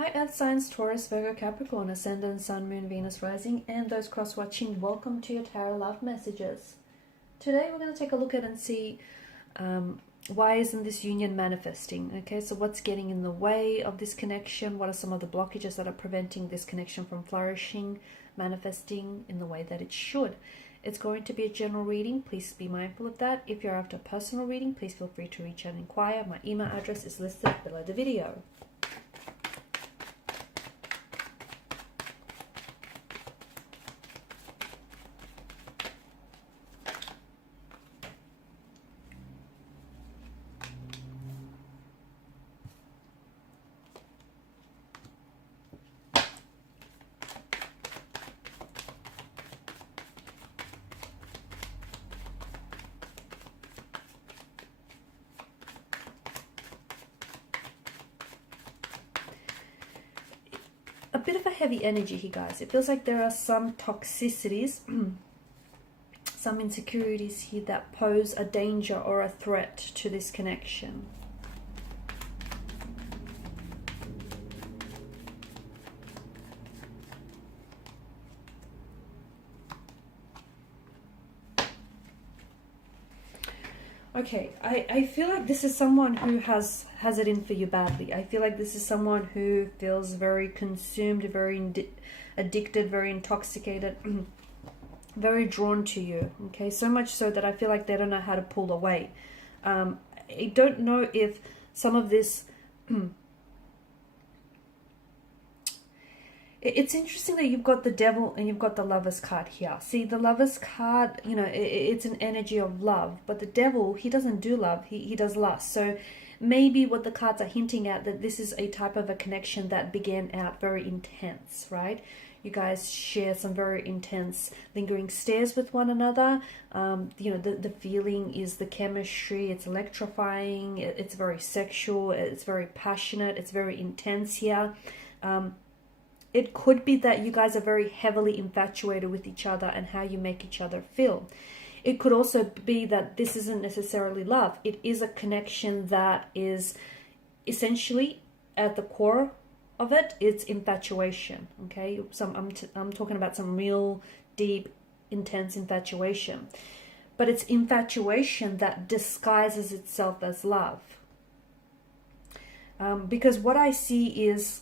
Hi Earth signs, Taurus, Virgo, Capricorn, Ascendant, Sun, Moon, Venus, Rising, and those cross-watching, welcome to your Tarot Love Messages. Today we're going to take a look at and see why isn't this union manifesting? Okay, so what's getting in the way of this connection? What are some of the blockages that are preventing this connection from flourishing, manifesting in the way that it should? It's going to be a general reading. Please be mindful of that. If you're after a personal reading, please feel free to reach out and inquire. My email address is listed below the video. A bit of a heavy energy here, guys. It feels like there are some toxicities, some insecurities here that pose a danger or a threat to this connection. Okay, I feel like this is someone who has it in for you badly. I feel like this is someone who feels very consumed, very addicted, very intoxicated, very drawn to you. Okay, so much so that I feel like they don't know how to pull away. I don't know if some of this... It's interesting that you've got the Devil and you've got the Lover's card here. See, the Lover's card, you know, it's an energy of love. But the Devil, he doesn't do love, he does lust. So maybe what the cards are hinting at, that this is a type of a connection that began out very intense, right? You guys share some very intense lingering stares with one another. You know, the feeling is the chemistry. It's electrifying. It's very sexual. It's very passionate. It's very intense here. It could be that you guys are very heavily infatuated with each other and how you make each other feel. It could also be that this isn't necessarily love. It is a connection that is essentially at the core of it, it's infatuation. Okay, I'm talking about some real deep, intense infatuation. But it's infatuation that disguises itself as love. Because what I see is,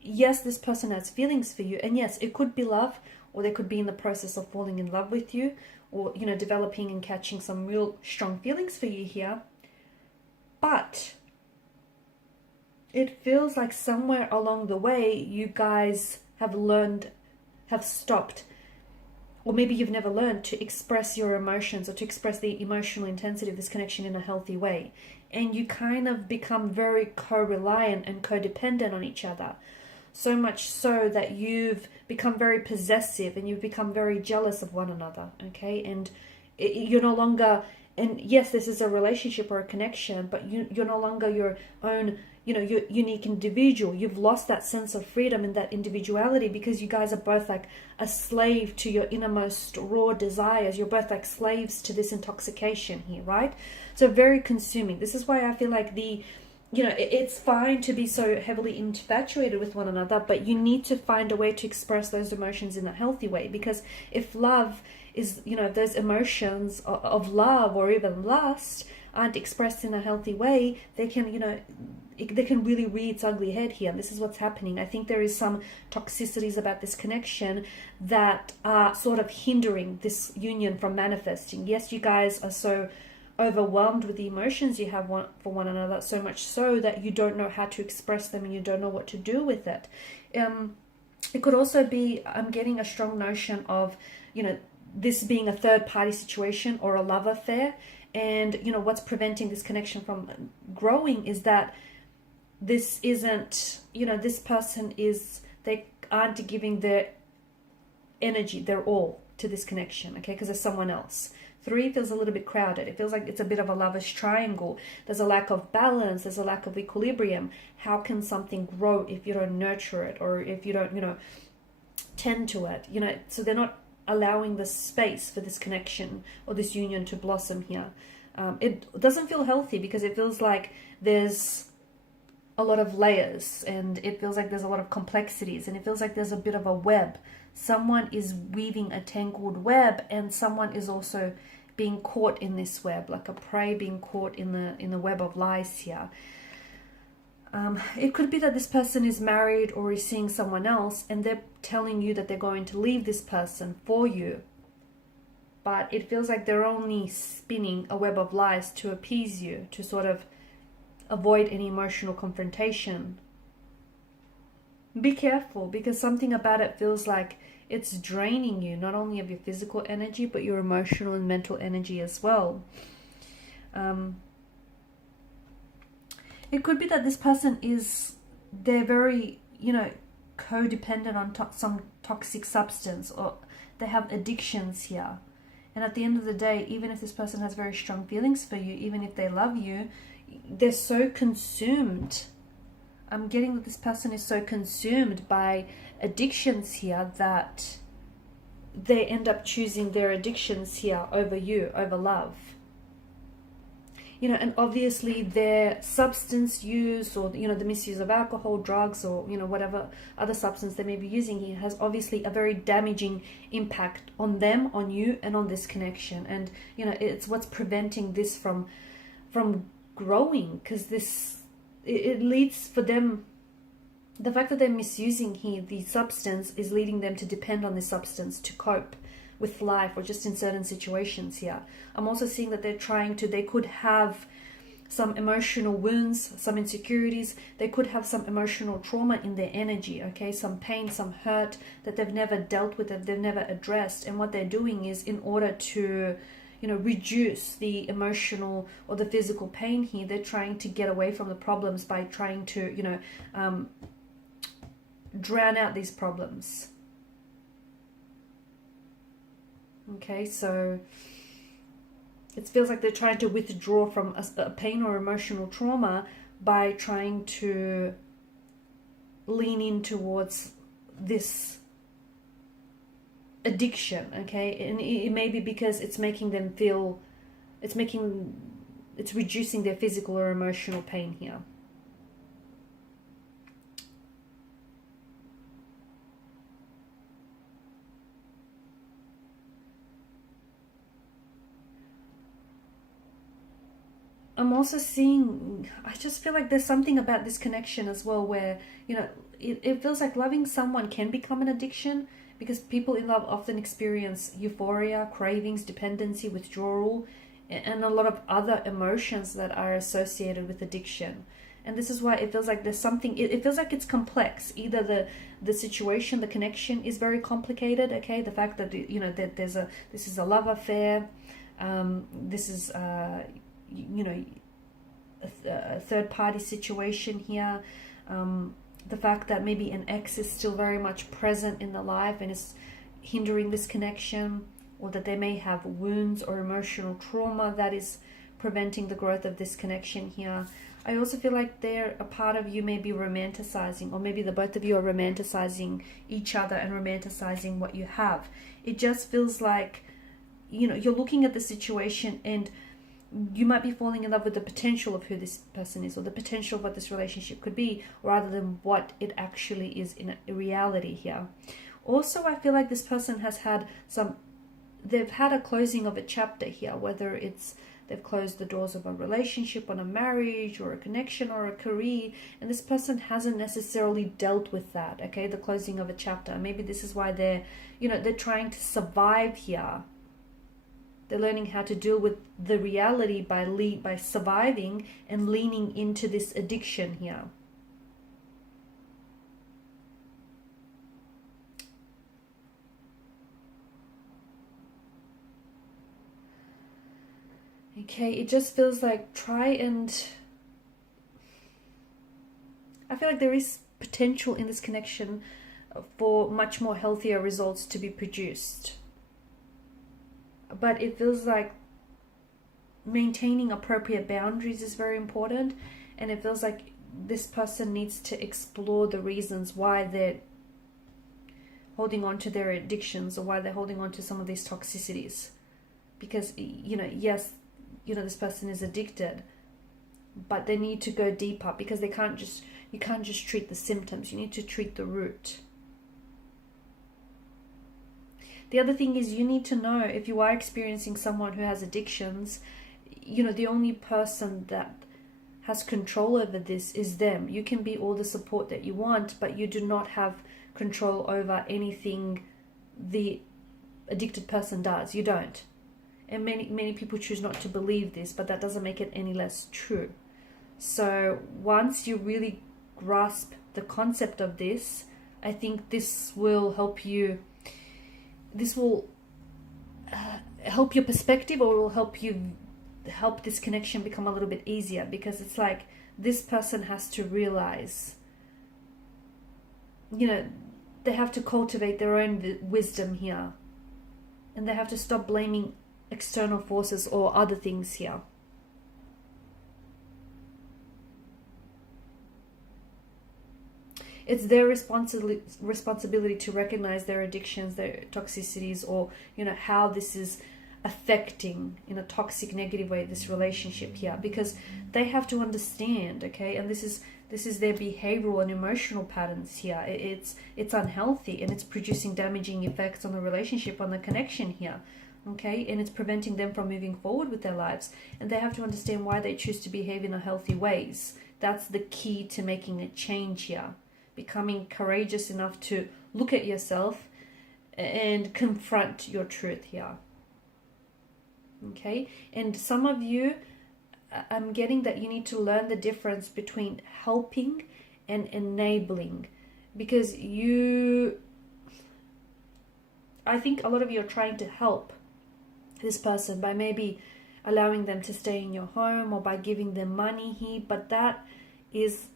yes, this person has feelings for you, and yes, it could be love, or they could be in the process of falling in love with you, or, you know, developing and catching some real strong feelings for you here. But it feels like somewhere along the way you guys have stopped, or maybe you've never learned to express your emotions or to express the emotional intensity of this connection in a healthy way. And you kind of become very co-reliant and codependent on each other. So much so that you've become very possessive and you've become very jealous of one another, okay? And you're no longer, and yes, this is a relationship or a connection, but you're no longer your own, you know, your unique individual. You've lost that sense of freedom and that individuality because you guys are both like a slave to your innermost raw desires. You're both like slaves to this intoxication here, right? So very consuming. This is why I feel like you know, it's fine to be so heavily infatuated with one another, but you need to find a way to express those emotions in a healthy way. Because if love is, you know, those emotions of love or even lust aren't expressed in a healthy way, they can, you know, they can really rear its ugly head here. And this is what's happening. I think there is some toxicities about this connection that are sort of hindering this union from manifesting. Yes, you guys are so overwhelmed with the emotions you have for one another, so much so that you don't know how to express them and you don't know what to do with it. It could also be, I'm getting a strong notion of, you know, this being a third party situation or a love affair. And, you know, what's preventing this connection from growing is that this isn't, you know, this person they aren't giving their energy, their all to this connection, okay, because there's someone else. 3 feels a little bit crowded. It feels like it's a bit of a lover's triangle. There's a lack of balance. There's a lack of equilibrium. How can something grow if you don't nurture it, or if you don't, you know, tend to it? You know, so they're not allowing the space for this connection or this union to blossom here. It doesn't feel healthy because it feels like there's a lot of layers, and it feels like there's a lot of complexities, and it feels like there's a bit of a web. Someone is weaving a tangled web, and someone is also being caught in this web, like a prey being caught in the web of lies here. It could be that this person is married or is seeing someone else, and they're telling you that they're going to leave this person for you. But it feels like they're only spinning a web of lies to appease you, to sort of avoid any emotional confrontation. Be careful, because something about it feels like it's draining you, not only of your physical energy, but your emotional and mental energy as well. It could be that this person they're very, codependent on some toxic substance, or they have addictions here. And at the end of the day, even if this person has very strong feelings for you, even if they love you, they're so consumed. I'm getting that this person is so consumed by addictions here that they end up choosing their addictions here over you, over love. And obviously their substance use, or, the misuse of alcohol, drugs, or, whatever other substance they may be using here, has obviously a very damaging impact on them, on you, and on this connection. And, it's what's preventing this from growing, because it leads for them, the fact that they're misusing here the substance is leading them to depend on this substance to cope with life, or just in certain situations here. I'm also seeing that they could have some emotional wounds, some insecurities. They could have some emotional trauma in their energy, okay? Some pain, some hurt that they've never dealt with, that they've never addressed. And what they're doing is, in order to, reduce the emotional or the physical pain here, they're trying to get away from the problems by trying to, drown out these problems. Okay, so it feels like they're trying to withdraw from a pain or emotional trauma by trying to lean in towards this addiction, okay? And it may be because it's making them feel, it's reducing their physical or emotional pain here. I'm also seeing, I just feel like there's something about this connection as well where, it feels like loving someone can become an addiction, because people in love often experience euphoria, cravings, dependency, withdrawal, and a lot of other emotions that are associated with addiction. And this is why it feels like there's something, it feels like it's complex. Either the situation, the connection is very complicated, okay? The fact that, that this is a love affair, this is, a third-party situation here. The fact that maybe an ex is still very much present in the life and is hindering this connection, or that they may have wounds or emotional trauma that is preventing the growth of this connection here. I also feel like a part of you may be romanticizing, or maybe the both of you are romanticizing each other and romanticizing what you have. It just feels like, you're looking at the situation and you might be falling in love with the potential of who this person is, or the potential of what this relationship could be, rather than what it actually is in reality here. Also, I feel like this person has had they've had a closing of a chapter here, whether it's they've closed the doors of a relationship, on a marriage, or a connection, or a career, and this person hasn't necessarily dealt with that, okay, the closing of a chapter. Maybe this is why they're trying to survive here. They're learning how to deal with the reality by surviving and leaning into this addiction here. Okay, it just feels like I feel like there is potential in this connection for much more healthier results to be produced. But it feels like maintaining appropriate boundaries is very important, and it feels like this person needs to explore the reasons why they're holding on to their addictions, or why they're holding on to some of these toxicities. Because, yes, this person is addicted, but they need to go deeper, because you can't just treat the symptoms. You need to treat the root. The other thing is, you need to know, if you are experiencing someone who has addictions, you know, the only person that has control over this is them. You can be all the support that you want, but you do not have control over anything the addicted person does. You don't. And many people choose not to believe this, but that doesn't make it any less true. So once you really grasp the concept of this, I think this will help you. This will help your perspective, or will help this connection become a little bit easier, because it's like this person has to realize, you know, they have to cultivate their own wisdom here, and they have to stop blaming external forces or other things here. It's their responsibility to recognize their addictions, their toxicities, or, you know, how this is affecting in a toxic, negative way this relationship here, because they have to understand, okay? And this is their behavioral and emotional patterns here. It's unhealthy, and it's producing damaging effects on the relationship, on the connection here, okay? And it's preventing them from moving forward with their lives. And they have to understand why they choose to behave in unhealthy ways. That's the key to making a change here. Becoming courageous enough to look at yourself and confront your truth here. Okay? And some of you, I'm getting that you need to learn the difference between helping and enabling. Because I think a lot of you are trying to help this person by maybe allowing them to stay in your home, or by giving them money here, but that is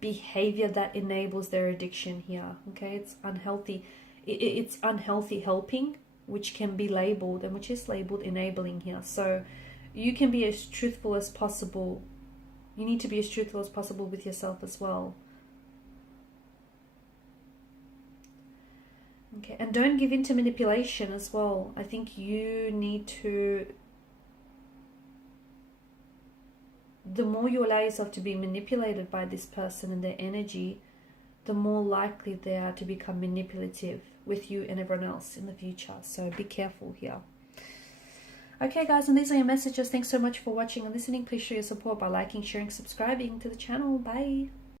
behavior that enables their addiction here. Okay, it's unhealthy. It's unhealthy helping, which can be labeled, and which is labeled enabling here. So you can be as truthful as possible. You need to be as truthful as possible with yourself as well. Okay, and don't give in to manipulation as well. I think you need to, the more you allow yourself to be manipulated by this person and their energy, the more likely they are to become manipulative with you and everyone else in the future. So be careful here. Okay guys, and these are your messages. Thanks so much for watching and listening. Please show your support by liking, sharing, subscribing to the channel. Bye.